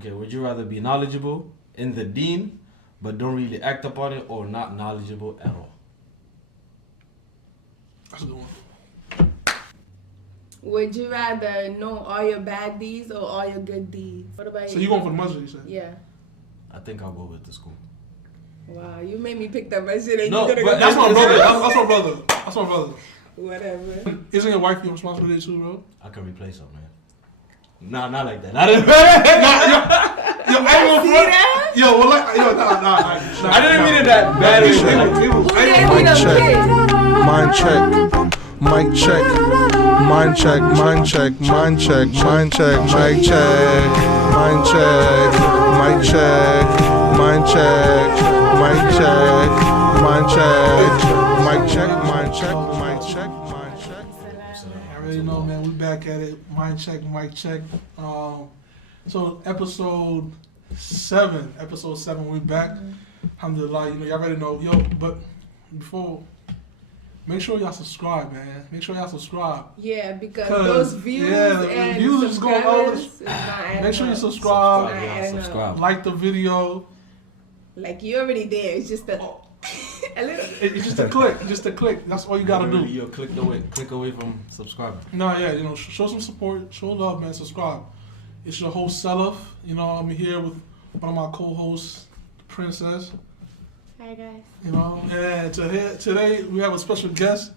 Okay, would you rather be knowledgeable in the deen, but don't really act upon it, or not knowledgeable at all? That's a good one. Would you rather know all your bad deeds or all your good deeds? What about you? So you going for the masjid, you said? Yeah. I think I'll go with the school. Wow, you made me pick the masjid and No, you gonna but go. That's my brother. That's my brother. That's my brother. Whatever. Isn't your wife your responsibility too, bro? I can replace her, man. Nah, not like that. Not in- Yo, I ain't gonna front. Yo, well, like, yo, nah. I didn't mean it that bad. Mind check. Mic check. Mind check. Mind check. Mind check. Mind check. Mic check. Mind check. Mic check. Mind check. Mic check. Mind check. Mic check. Mind check. Mind check. Mind check. I already know, man. We back at it. Mind check, mic check. So episode 7, we back. Alhamdulillah, you know, y'all already know. Yo, but before, make sure y'all subscribe, man. Make sure y'all subscribe. Yeah, because those views and views is going over. Make sure you subscribe. Subscribe. Like the video. Like you already there. It's just a little. It's just a click. Just a click. That's all you gotta do. You're click away from subscribing. No, yeah, you know, show some support, show love, man. Subscribe. It's your host Salaf. You know, I'm here with one of my co-hosts, the Princess. Hi guys. You know, and today we have a special guest.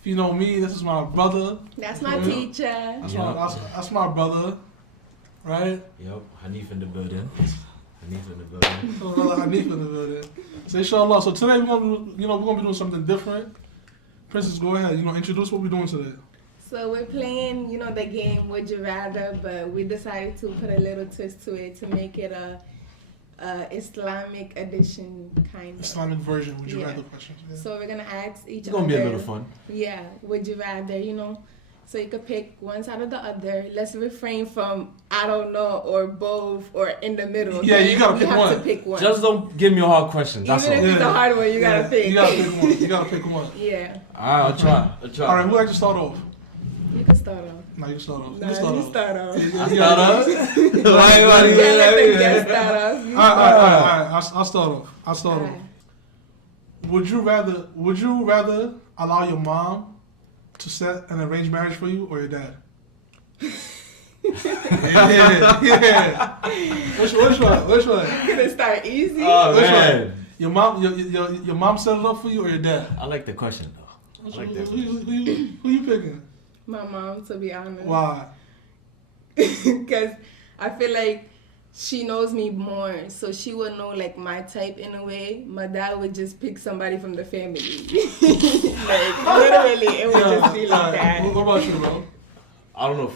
If you know me, this is my brother. That's my teacher. That's my brother, right? Yep, Haneef in the building. Haneef in the building. So brother Haneef in the building. So inshallah. So today we're gonna be doing something different. Princess, go ahead. You know, introduce what we're doing today. So we're playing, you know, the game Would You Rather, but we decided to put a little twist to it to make it a Islamic edition kind of. Islamic version. Would you rather questions? Yeah. So we're gonna ask each It's other. gonna be a little fun. Yeah, would you rather, you know? So you could pick one side or the other. Let's refrain from I don't know or both or in the middle. Yeah, you gotta pick have one. to pick one. Just don't give me a hard question. That's Even all. if it's a hard one, you gotta pick. You gotta pick one. You gotta pick one. Yeah. Alright, I'll try. All right, who like to start off? You can start off. No, you start off. No, You start you off. start off. I start off. Why You can't let the guest start off. You All start off. right. I'll start off. Alright. Would you rather allow your mom to set an arranged marriage for you or your dad? yeah. Which one? You're gonna start easy. Oh Which man. Your mom set it up for you or your dad? I like the question though. I like that. Who you picking? My mom, to be honest. Why? Because I feel like she knows me more, so she would know like my type in a way. My dad would just pick somebody from the family. Like literally, it would just be like that. What about you, bro? I don't know.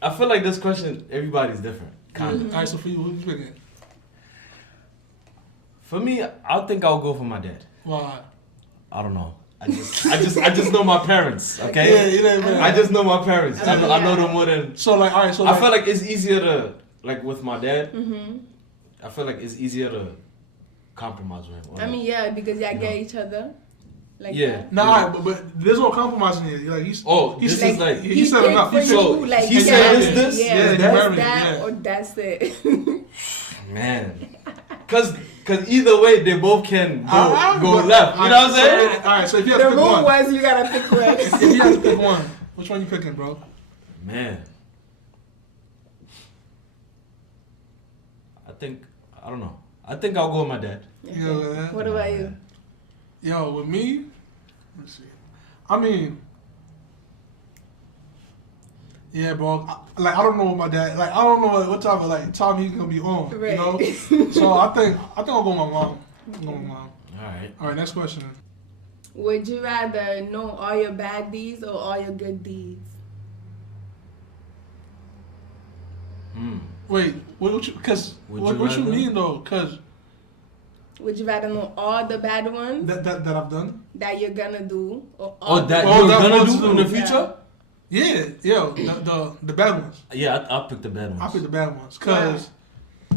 I feel like this question, everybody's different. Kind of. All right, so for you, who you picking? For me, I think I'll go for my dad. Why? I don't know. I just know my parents. Okay. Yeah, you know, man. I just know my parents. I know them more than. So like, all right, so I feel like it's easier to with my dad. Mm-hmm. I feel like it's easier to compromise with him. I mean, yeah, because y'all get each other. Like Yeah. that. Nah, but there's no compromising here. Like he said picked enough. for He you, so like, he said this, yeah, yeah, that's married, that yeah. or that's it. Man. Cause either way they both can go left. You know what I'm saying? All right, so if you have The to pick rule one, was you gotta pick one. if you have to pick one, which one you picking, bro? Man. I don't know. I think I'll go with my dad. Okay. Yeah. What about you? Yo, with me, let's see. I mean, yeah, bro. I don't know what my dad. Like, I don't know what type of time he's gonna be on. Right. You know. So I think I'll go with my mom. I'll go with my mom. All right. Next question. Would you rather know all your bad deeds or all your good deeds? Wait, what you mean though? Cause would you rather know all the bad ones that I've done? that you're gonna do, or all that the you're that gonna ones do in the future? Yeah, the bad ones. Yeah, I'll pick the bad ones. I pick the bad ones because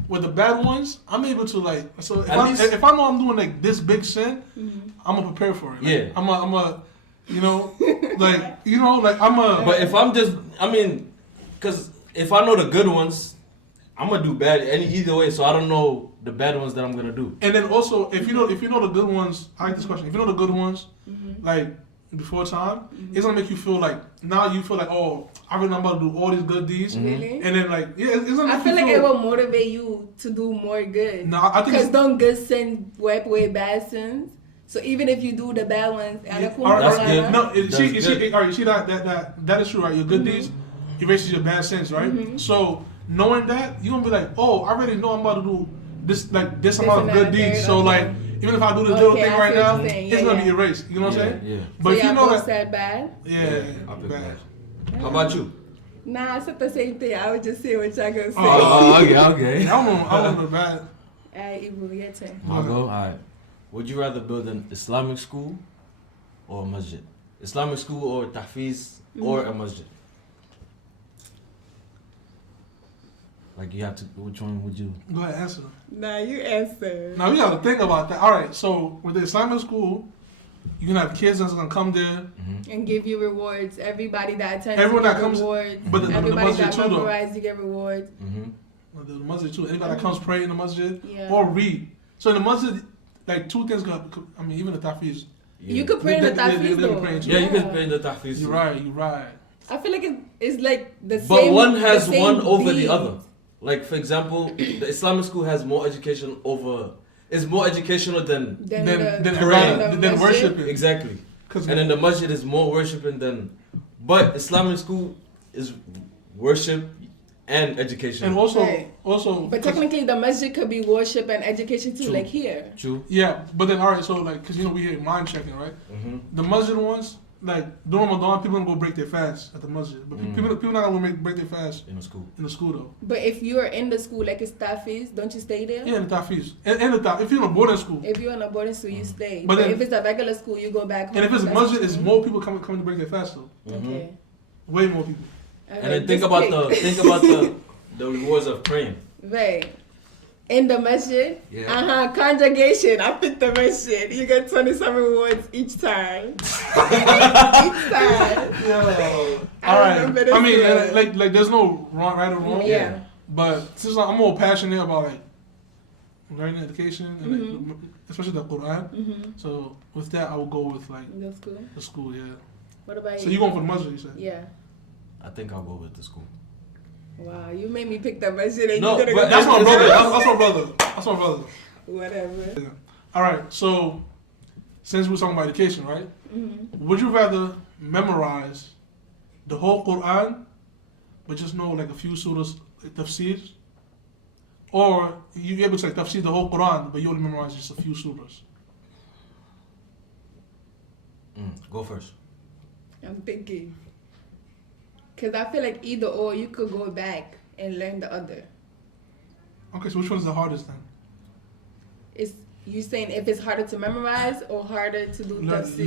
with the bad ones, I'm able to if I know I'm doing like this big sin, I'm gonna prepare for it. Like, yeah, I'm a, But if I'm just, because if I know the good ones, I'm gonna do bad either way, so I don't know the bad ones that I'm gonna do. And then also, if you know the good ones, I like this question. If you know the good ones, like before time, it's gonna make you feel like now you feel like, oh, I really know I'm about to do all these good deeds. Really? And then like, yeah, it's gonna. I feel like it will motivate you to do more good. No, I think because don't good sins wipe away bad sins. So even if you do the bad ones, that's good. No, you see that is true, right? Your good deeds erases your bad sins, right? So knowing that, you're gonna be like, oh, I already know I'm about to do this amount of good deeds. So like, even if I do this little thing right now, it's gonna be erased. You know what I'm saying? Yeah. But so if you know that, said bad. Yeah, I'll pick bad. How about you? Nah, I said the same thing. I was just saying what y'all gonna say. Okay. I want the bad. Alright, Ibu, your turn. I'll go. Alright. Would you rather build an Islamic school or a masjid? Islamic school or tahfiz or a masjid? Like you have to. Which one would you? Go ahead, answer. Nah, you answer. Now we gotta think about that. All right, so with the Islamic school, you can have kids that's gonna come there and give you rewards. Everybody that attends, everyone you that get comes, rewards. but the Everybody masjid that too, though. memorized, you get rewards. The masjid too. Anybody that comes pray in the masjid or read. So in the masjid, like two things. I mean, even the tahfiz. You could pray in the tahfiz though. Yeah, you can pray in the tahfiz. You're right. I feel like it's like the same. But one has the same one over deed. the other. Like for example, the Islamic school has more education is more educational than worshiping. Exactly. And then the masjid is more worshiping than, but Islamic school is worship and education. And also. But technically, the masjid could be worship and education too, True. like here. True. Yeah, but then alright, so like, cause we hear mind checking, right? The masjid ones, like during Ramadan, people gonna go break their fast at the masjid, but people not gonna break their fast in the school. In the school though. But if you're in the school, like it's tahfiz, don't you stay there? Yeah, in the tahfiz. And if you're in a boarding school. If you're in a boarding school, you stay. But then, if it's a regular school, you go back home. And if it's masjid, it's more people coming to break their fast though. Okay. Way more people. And then think about the rewards of praying. Right. In the masjid? Yeah. Congregation. I picked the masjid. You get 27 rewards each time. each time. Yeah. Alright. I mean, like there's no right or wrong. Yeah. But since I'm more passionate about like learning education and like, especially the Quran. So with that I will go with like the school, yeah. What about you? So you going for the masjid, you said? Yeah. I think I'll go with the school. Wow, you made me pick the masjid and no, you didn't but go. That's my brother. That's my brother. Whatever. Yeah. Alright, so since we're talking about education, right? Would you rather memorize the whole Quran but just know like a few surahs, like tafsirs? Or you able to like tafsir the whole Quran but you only memorize just a few surahs? Go first. I'm thinking. Because I feel like either or, you could go back and learn the other. Okay, so which one's the hardest then? It's you saying if it's harder to memorize or harder to do tafsir?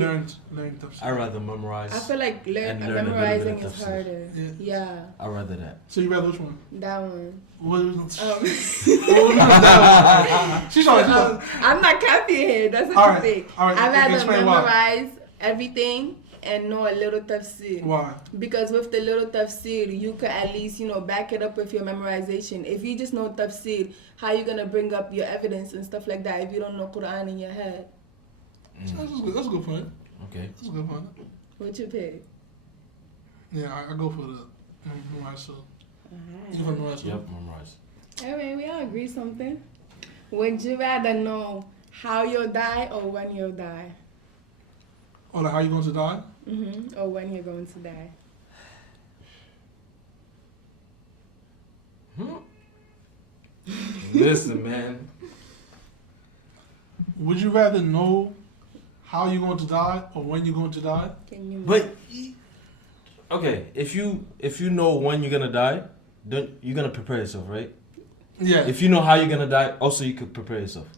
Learn tafsir. I'd rather memorize. I feel like memorizing is harder. Yeah. I'd rather that. So you rather which one? That one. She's always I'm not copying here. That's what you think. I'd rather memorize everything and know a little tafsir. Why? Because with the little tafsir, you could at least, back it up with your memorization. If you just know tafsir, how you gonna bring up your evidence and stuff like that if you don't know Quran in your head? That's a good point. Okay. That's a good point. What you pick? Yeah, I go for the memorize. So. You for memorize? Yep, memorize. Alright, we all agree something. Would you rather know how you'll die or when you'll die? Or like how you going to die? Or when you're going to die. Listen, man. Would you rather know how you're going to die or when you're going to die? Okay, if you know when you're gonna die, then you're gonna prepare yourself, right? Yeah. If you know how you're gonna die, also you could prepare yourself.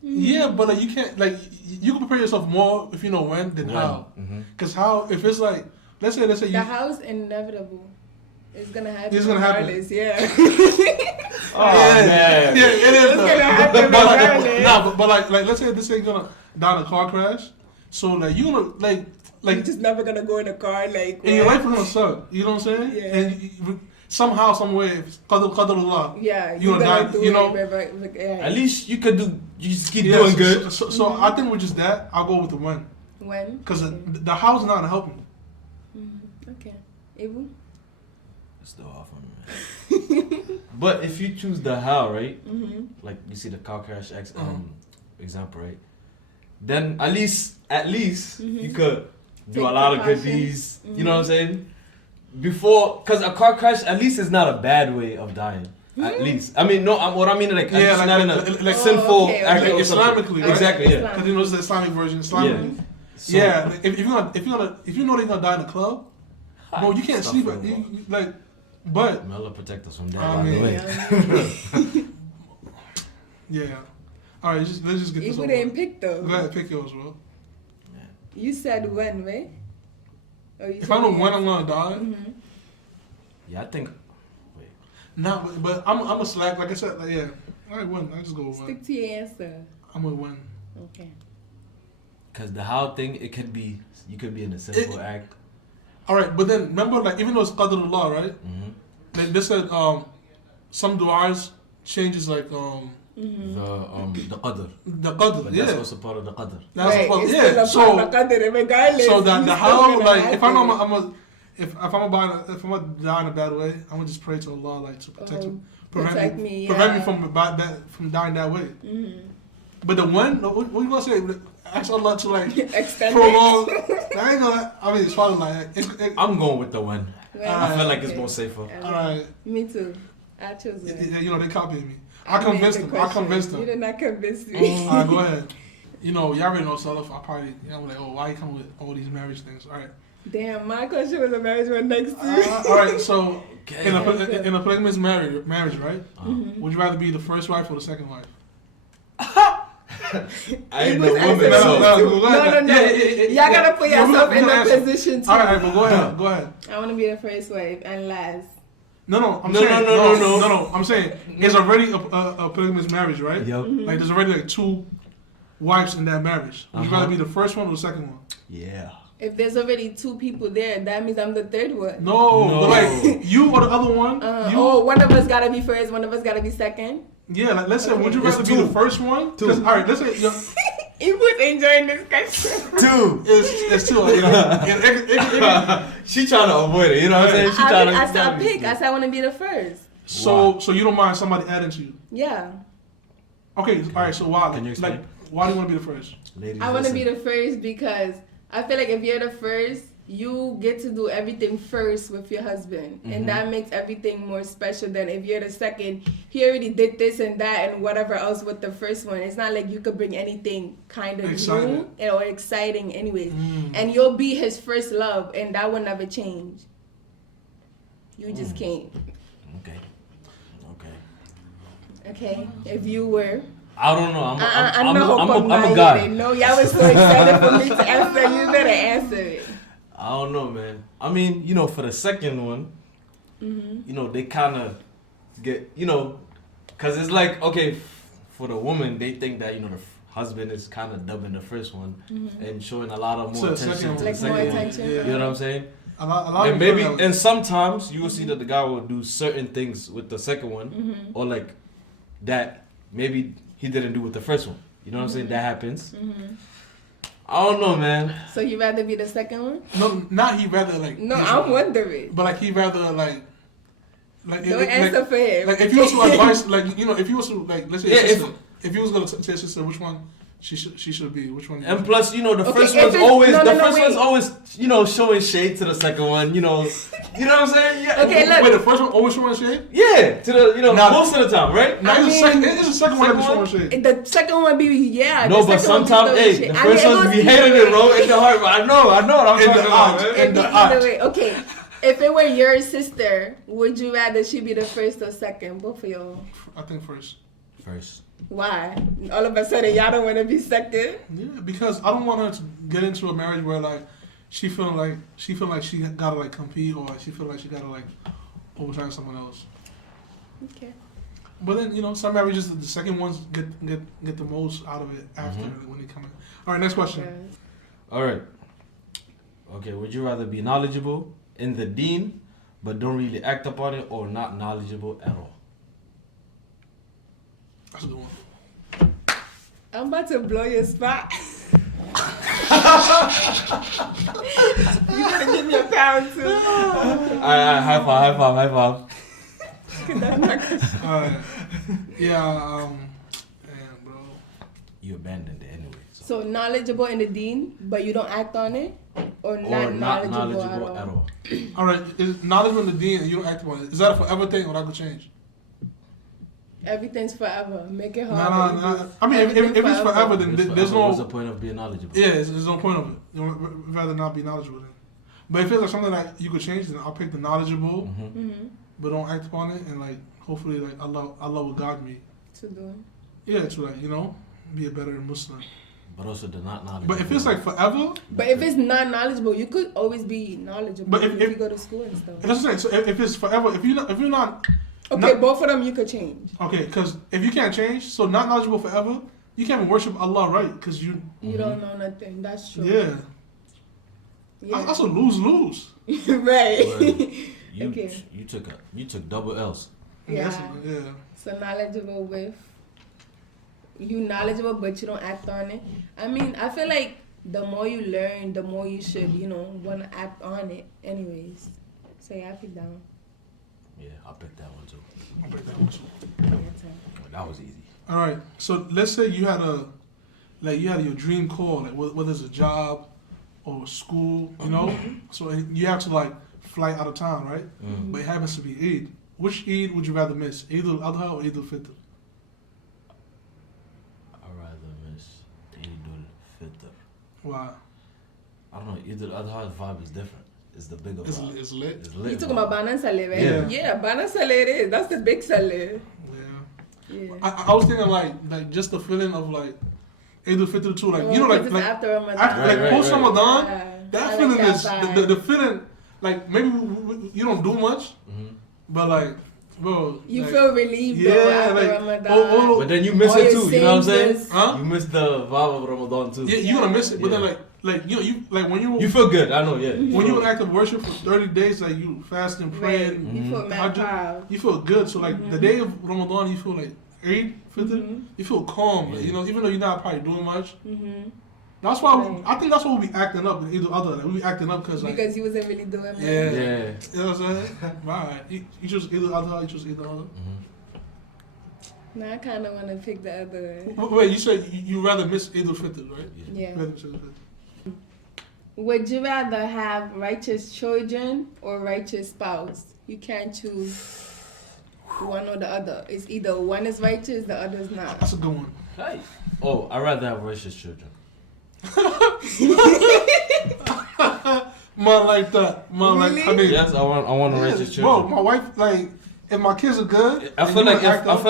Yeah, but like you can't you can prepare yourself more if you know when than how. Because how if it's like let's say the how's inevitable. It's gonna happen. It's gonna happen. Yeah. Oh man. Yeah, it is. It's gonna happen regardless. But like let's say this thing's gonna die in a car crash. So like you gonna like you're just never gonna go in a car like. And your life is gonna suck. You know what I'm saying? Yeah. And somehow, some way, qadrullah. Yeah, You you gonna gotta die, do you know? yeah. At least you could do. You just keep Yeah, doing good. So I think with just that, I'll go with the when. When? Because the how is not gonna help me. Okay. Ibu? It's still hard for me, man. But if you choose the how, right? Like you see the car crash example, right? Then at least you could do Take a lot of good precautions. deeds. You know what I'm saying? Before, cause a car crash at least is not a bad way of dying. At least, I mean, no. What I mean, like, Yeah, it's like- not in like- a like- sinful okay, act okay. or something. Islamically, right? Exactly, yeah. Islam. Because you know it's the Islamic version. Islamically. Yeah. So, Yeah, like, if you know they're gonna die in the club, bro, you can't sleep. Like, but May Allah protect us from that. I by the mean, way. yeah. All right, let's just get this Ibu over. didn't pick though. Go ahead, pick yours, bro. You said when, right? Or you If said I know yes? when I'm gonna die, Yeah, I think. Wait. nah, but I'm a slack. Like I said, like, yeah. All right, when I just go with when. Stick to your answer. I'm with when. Okay. Cause the how thing, it could be, you could be in a sinful act. All right, but then remember, like even though it's qadrullah, right? They said some du'as changes like The qadr. the qadr. But Yeah, that's also part of the qadr. that's Right, what, it's yeah. still a part of qadr, regardless. So you the still how, gonna like if I know happen. if I'm gonna die in a bad way, I'm gonna just pray to Allah like to protect me, protect me, prevent me yeah. from dying that way. But the one, what you gonna say? Ask Allah to like Extend prolong. it. I ain't gonna. I mean, it's probably like I'm going with the one. I feel like it's Okay. more safer. all right. Me too. I chose it. You know they copied me. I convinced them. I convinced You them. did not convince me. All right, go ahead. You know, y'all already know Salaf. I probably, I'm like, oh, why you come with all these marriage things? All right. Damn, my question was a marriage one next to you. All right. So Okay. in a polygamous marriage, right? Would you rather be the first wife or the second wife? I ain't was no woman, answering so. No. Y'all gotta put yourself in the answer. position too. All right, but go ahead. Go ahead. I want to be the first wife and last. No. I'm No, saying no. I'm saying it's already a polygamous marriage, right? Yep. Like there's already like two wives in that marriage. Would you rather be the first one or the second one? Yeah. If there's already two people there, that means I'm the third one. No. But like you or the other one. One of us gotta be first, one of us gotta be second. Yeah, like let's say, Okay. would you It's rather be two. the first one? Two. 'Cause, all right, let's say He was enjoying this question. Two. it's two. You know, She trying to avoid it, you know what I'm saying? She trying to. I said I want to be the first. so you don't mind somebody adding to you? Yeah. Okay, all right. So why? Can you explain? Like, why do you want to be the first? Ladies, I want to be listen. the first because I feel like if you're the first, you get to do everything first with your husband. And that makes everything more special than if you're the second. He already did this and that and whatever else with the first one. It's not like you could bring anything kind of new or exciting anyways. And you'll be his first love and that will never change. You just can't. Okay. Okay? If you were... I don't know. I'm a guy. No, y'all was so excited for me to answer. You better answer it. I don't know, man. I mean, you know, for the second one, you know, they kind of get, you know, because it's like, okay, for the woman, they think that, you know, the husband is kind of dubbing the first one and showing a lot of more attention to the Like second more one. attention. You know what I'm saying? A lot And of maybe, people and sometimes you will see that the guy will do certain things with the second one, or like that maybe he didn't do with the first one. You know what I'm saying? That happens. I don't know, man. So you rather be the second one? No, not he rather like. No, I'm wondering. But like he rather like. Don't answer for him. Like if you was to advise, like you know, if you was to like, let's say, Yeah, your sister, if you was gonna tell your sister which one she should be, which one. And plus, you know, the Okay, first if one's it's- always no, the no, first wait. one's always, you know, showing shade to the second one. You know what I'm saying? Yeah. Okay, look. Wait, the first one always showing shade. Yeah, to the, you know, Nah. most of the time, right? No, I it's mean- the second one that be showing shade. The second one be yeah. No, the but second one be sometimes, throwing hey, shit. the I mean, first it ones goes be either hating way. it, bro. In the heart, but I know what I'm In talking the about, art. man. It In be the either art. way. Okay, if it were your sister, would you rather she be the first or second? Both of y'all. I think first. First. Why? All of a sudden, y'all don't want to be second? Yeah, because I don't want her to get into a marriage where like she feel like she gotta like compete or she feel like she gotta like overshine someone else. Okay. But then you know some marriages the second ones get the most out of it after when they come in. All right, next question. All right. Okay, would you rather be knowledgeable in the deen but don't really act upon it, or not knowledgeable at all? That's a good one. I'm about to blow your spot. You gotta give me a pound too. Alright, high five. That's my question. Alright. Yeah, damn, bro. You abandoned it anyway. So knowledgeable in the deen, but you don't act on it, or not knowledgeable at all. Alright, is knowledgeable in the deen and you don't act on it. Is that a forever thing or that could change? Everything's forever. Make it Nah. hard. I mean, if it's forever, then there's no. What's the point of being knowledgeable? Yeah, there's no point of it. You'd rather not be knowledgeable then. But if it's like something that you could change, then I'll pick the knowledgeable, but don't act upon it, and like hopefully like Allah will guide me. To do. Yeah, to like be a better Muslim. But also the not knowledgeable. But if it's like forever. But if it's not knowledgeable, you could always be knowledgeable. But if you go to school and stuff. That's what I'm saying. So if it's forever, if you're not. Okay, both of them you could change. Okay, because if you can't change, so not knowledgeable forever, you can't even worship Allah right, because you. You don't know nothing. That's true. Yeah. That's a lose-lose. Right. You took double L's. Yeah. Yeah. So knowledgeable with. You knowledgeable, but you don't act on it. I mean, I feel like the more you learn, the more you should, want to act on it. Anyways, so yeah, I pick that one. Yeah, I'll pick that one too. I'll pick that one too. That was easy. All right. So let's say you had your dream call, like whether it's a job or school, So you have to like fly out of town, right? Mm-hmm. But it happens to be Eid. Which Eid would you rather miss? Eid al-Adha or Eid al-Fitr? I'd rather miss Eid al-Fitr. Why? I don't know. Eid al-Adha vibe is different. It's the bigger vibe. It's lit. It's lit. You talking about Banan Saleh, right? Yeah. Yeah, Banan Saleh it is. That's the big Saleh. Yeah. Yeah. I was thinking like just the feeling of like Eid al-Fitr too, like It's after Ramadan. Post Ramadan, Yeah. that I feeling like that is vibe. the feeling like maybe you don't do much, but like bro, You like, feel relieved though yeah, after like, Ramadan. But then you miss All it your too. You know what I'm saying? sins Huh? You miss the vibe of Ramadan too. Yeah, you're gonna miss it, but Yeah. then like you like when you feel good. I know. Yeah. when you act of worship for 30 days, like you fast and pray, Right. and You feel mad proud. you feel good. So like the day of Ramadan, you feel like Eid Fitr, you feel calm. Yeah. Like, even though you're not probably doing much. Mm-hmm. That's why Right. I think that's why we be acting up in Eid al-Adha. Like we be acting up like, Because you wasn't really doing much. Yeah. Yeah. You know what I'm saying? Right. You choose Eid al-Adha, you choose Eid al-Adha. Nah, I kind of want to pick the other one. Wait, you said you rather miss Eid al-Fitr, right? Yeah. You rather miss Eid al-Fitr. Would you rather have righteous children or righteous spouse? You can't choose one or the other. It's either one is righteous, the other is not. That's a good one. Hey. Oh, I'd rather have righteous children. Man like that. Man Really? like Haneef. Yes, I want a righteous Bro, children. my wife, like, if my kids are good, I feel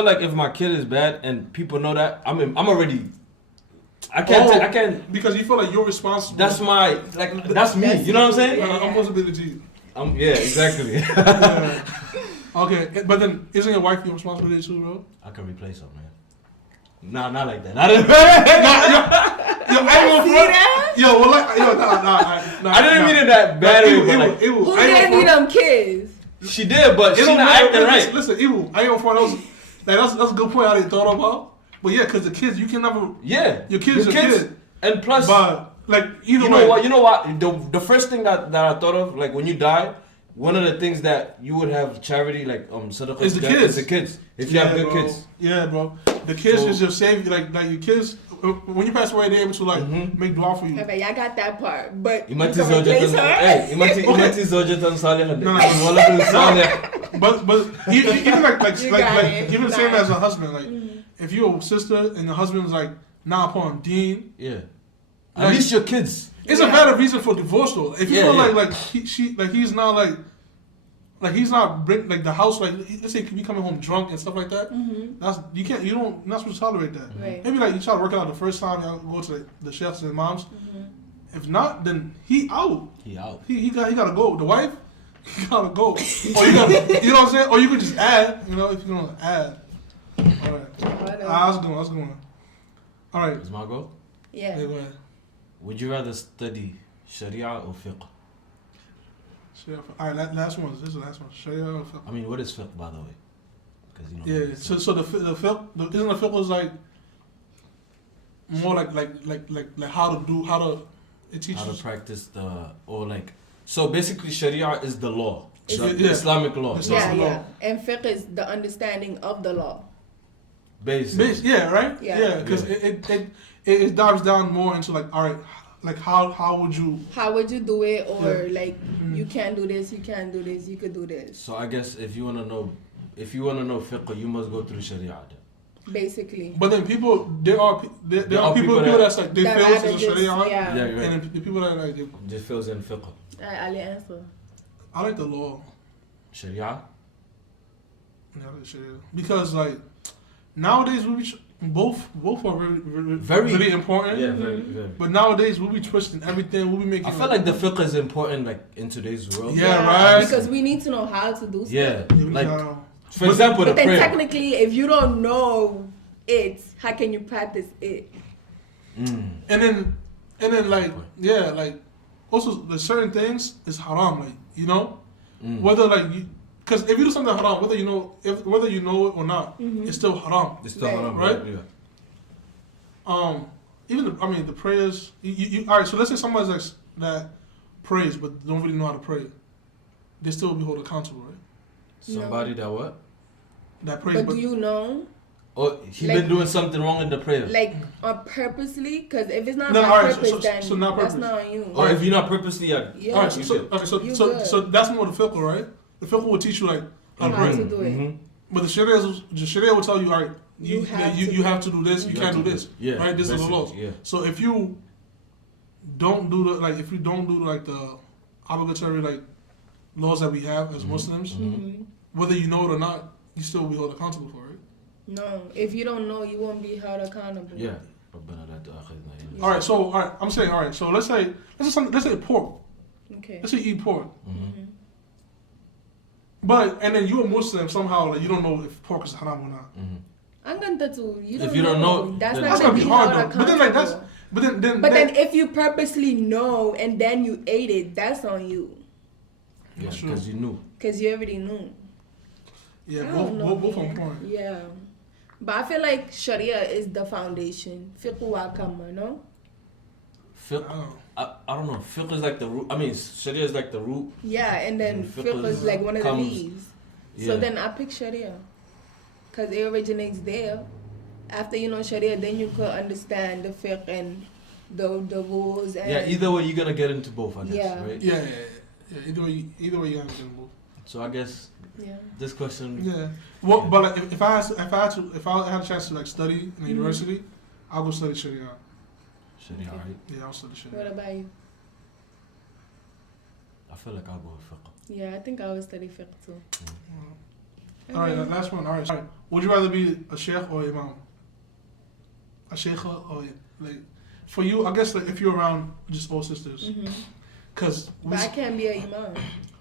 like if my kid is bad and people know that, I'm already. I can't. Because you feel like you're responsible. That's me. You know what I'm saying? Yeah. I'm supposed to be the G. Yeah, exactly. Yeah. Okay, but then isn't your wife your responsibility too, bro? I can replace her, man. Nah, not like that. I didn't. Yo, I ain't See gonna front. that? Yo, well, like, nah. I didn't mean it that bad. Who didn't need them kids? She did, but she not acting right. Listen, Evil, I ain't gonna front. That's a good point. I didn't thought about. But yeah, because the kids, you can never. Yeah, Your kids are kids. And plus, But like either you way. know what? The first thing that I thought of, like when you die, one of the things that you would have charity, like sadaqah, Is the kids. Is the kids. If you have good bro. kids. Yeah, bro. The kids So- is your savior. Like your kids, when you pass away, they're able to make dua for you. Okay, y'all got that part, but you Imati can replace her. Hey, imati zawjatan salihah. No. Waladun salih. But even like You got it. even same Nice. as a husband, like if you're a sister and the husband's like not upon deen, Yeah. Like- At least your kids. it's Yeah. a valid reason for divorce though. If you Yeah, feel yeah. like he's not like he's not bring like the house like let's say you coming home drunk and stuff like that. That's you're not supposed to tolerate that. Right. Maybe like you try to work out the first time you go to the chefs and moms. If not, then he out. He out. He gotta go. The wife, he gotta go. Or you gotta, you know what I'm saying? Or you could just add. You know, if you want to add. All right. That's going. All right. Is my go? Yeah. Go ahead. Would you rather study Sharia or fiqh? Sharia. All right, last one. This is the last one. Sharia or fiqh? I mean, what is fiqh, by the way? Because Yeah. So the fiqh, isn't the fiqh is like more like how to it teaches how to practice so basically Sharia is the law, Yeah. Islamic law. Yeah. And fiqh is the understanding of the law. Basically. Yeah, right. Yeah. Yeah, because it dives down more into like, all right, like how would you do it, or Yeah. like you can't do this, you can't do this, you could do this. So I guess if you wanna know fiqh, you must go through Sharia. Basically. But then there are people that's like they that fail rather to just- Sharia, yeah. Yeah, you're and right. then the people that like Just fills in fiqh. Ali answer. I like the law. Sharia. Yeah, I like Sharia because like nowadays both are very important. Yeah, very, very. But nowadays we'll be twisting everything. We'll be making. I feel like the fiqh is important like in today's world. Yeah, right. Because we need to know how to do stuff. Yeah. Like Yeah. for example, the But then prayer. technically, if you don't know it, how can you practice it? And then like like also the certain things is haram, like whether like you, because if you do something haram, whether you know it or not, it's still haram. It's still Right. haram, Right? Yeah. Even the prayers. You all right? So let's say somebody's like that prays but don't really know how to pray. They still will be held accountable, right? Somebody that what? That prays, But do you know, Oh, he Like- been doing something wrong in the prayer. like, purposely? Because if it's not No, by alright, purpose, so then not that's purpose. not on you. Or if you're not purposely, Yeah. All right, so You good. so that's more the fiqh, right? The fiqh will teach you like how to How pray. to do it. Mhm. But the Sharia will tell you, all right, you have to do this, you can't do this. Yeah. Right? This is the basically, laws. Yeah. So if you don't do the obligatory like laws that we have as Muslims, Mhm. whether you know it or not, you still will be held accountable for it. No, if you don't know, you won't be held accountable. Yeah. ربنا لا تؤاخذنا إن All right, I'm saying, all right, so let's say pork. Okay. Let's say you eat pork. Mhm. And then you're a Muslim somehow, like you don't know if pork is haram or not. Mhm. I'm gonna do. If you don't know, that's then- not That's gonna gonna be be hard held though. But then like accountable. but then if you purposely know and then you ate it, that's on you. Yeah, That's true. because you knew. Because you already knew. yeah, I don't know, both on man. point. Yeah. But I feel like Sharia is the foundation. Fiqh wa kama, no? Fiqh, I don't know. I don't know. Fiqh is like the root. I mean, Sharia is like the root. Yeah, and then And fiqh fiqh is like one of the comes- leaves. Yeah. So then I pick Sharia. Because it originates there. After you know Sharia, then you could understand the fiqh and the rules. And Yeah, either way, you're gonna get into both, I guess, Yeah. right? Yeah. Either way, you gotta get both. So I guess Yeah. this question. Yeah. Well, but like, if I had a chance to like study in the university, I'll go study Sharia. Sharia, right? Yeah, I'll study What Sharia. about you? I feel like I'll go with fiqh. Yeah, I think I would study fiqh too. All right, last one. All right. Would you rather be a sheikh or imam? A sheikha or like for you? I guess like if you're around just all sisters, Mm-hmm. because But I can't be an imam.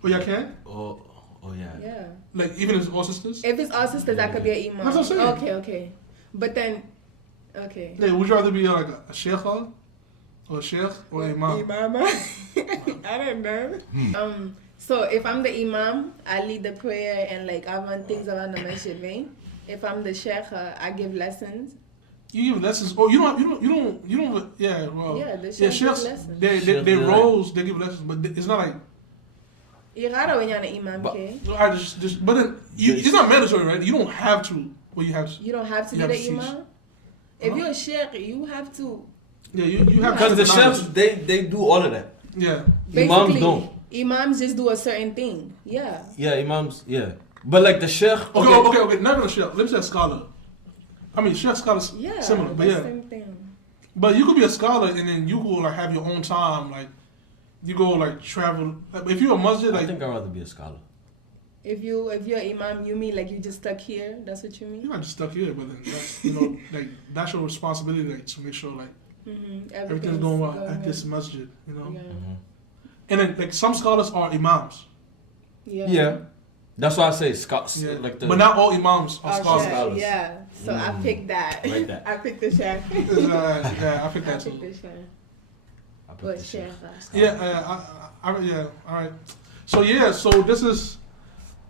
oh yeah, can Oh yeah. Yeah. like even if it's all sisters. If it's all sisters, I could be an imam. That's what I'm saying. Okay. But then, okay. Yeah, would you rather be like a sheikha or a sheikh or imam? Imam. I don't know. So if I'm the imam, I lead the prayer and like I run things around the masjid, right? If I'm the sheikh, I give lessons. You give lessons. Oh, you don't. Yeah, well. Yeah, the Yeah, sheikh gives sheikhs. lessons. They Sheikh, roles. They give lessons, but it's not like. You gotta when you're an imam, But- okay? I just. But then it's not mandatory, right? You don't have to. Well, you have to. You don't have to You be have the to teach. imam. If Huh? you're a sheikh, you have to. Yeah, you have. Because the to- chefs, they do all of that. Yeah. Imams Basically, don't. Imams just do a certain thing. Yeah. Yeah, imams. Yeah, but like the sheikh. Okay. Not even a sheikh. Let me say a scholar. I mean, sheikh scholars Yeah. similar, but the yeah. same thing. But you could be a scholar and then you go like have your own time, like you go like travel. Like, if you're a masjid, I like think I'd rather be a scholar. If you're imam, you mean like you just stuck here? That's what you mean? you're not just stuck here, but then that's like that's your responsibility, like to make sure like Mm-hmm. everything's going well at this masjid, you know. Yeah. Mhm. And then like some scholars are imams, Yeah, that's why I say yeah. like the. but not all imams are Oh, scholars. shit, scholars. yeah. So I picked that. Like that. I picked the sheikh. Yeah, I think I that's picked the sheikh. I picked But the sheikh. sheikh. yeah. All right. So yeah, so this is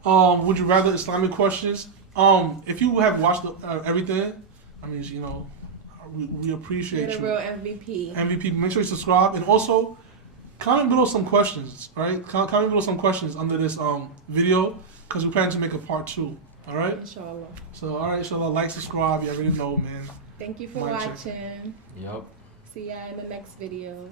would you rather Islamic questions. If you have watched everything, I mean, you know, we appreciate You're you. the real MVP. MVP, make sure you subscribe and also comment below some questions, right? Comment below some questions under this video because we plan to make a part 2. All right. Inshallah. So all right, inshallah, like, subscribe. You already know, man. Thank you for Mic check. watching. Yep. See ya in the next video.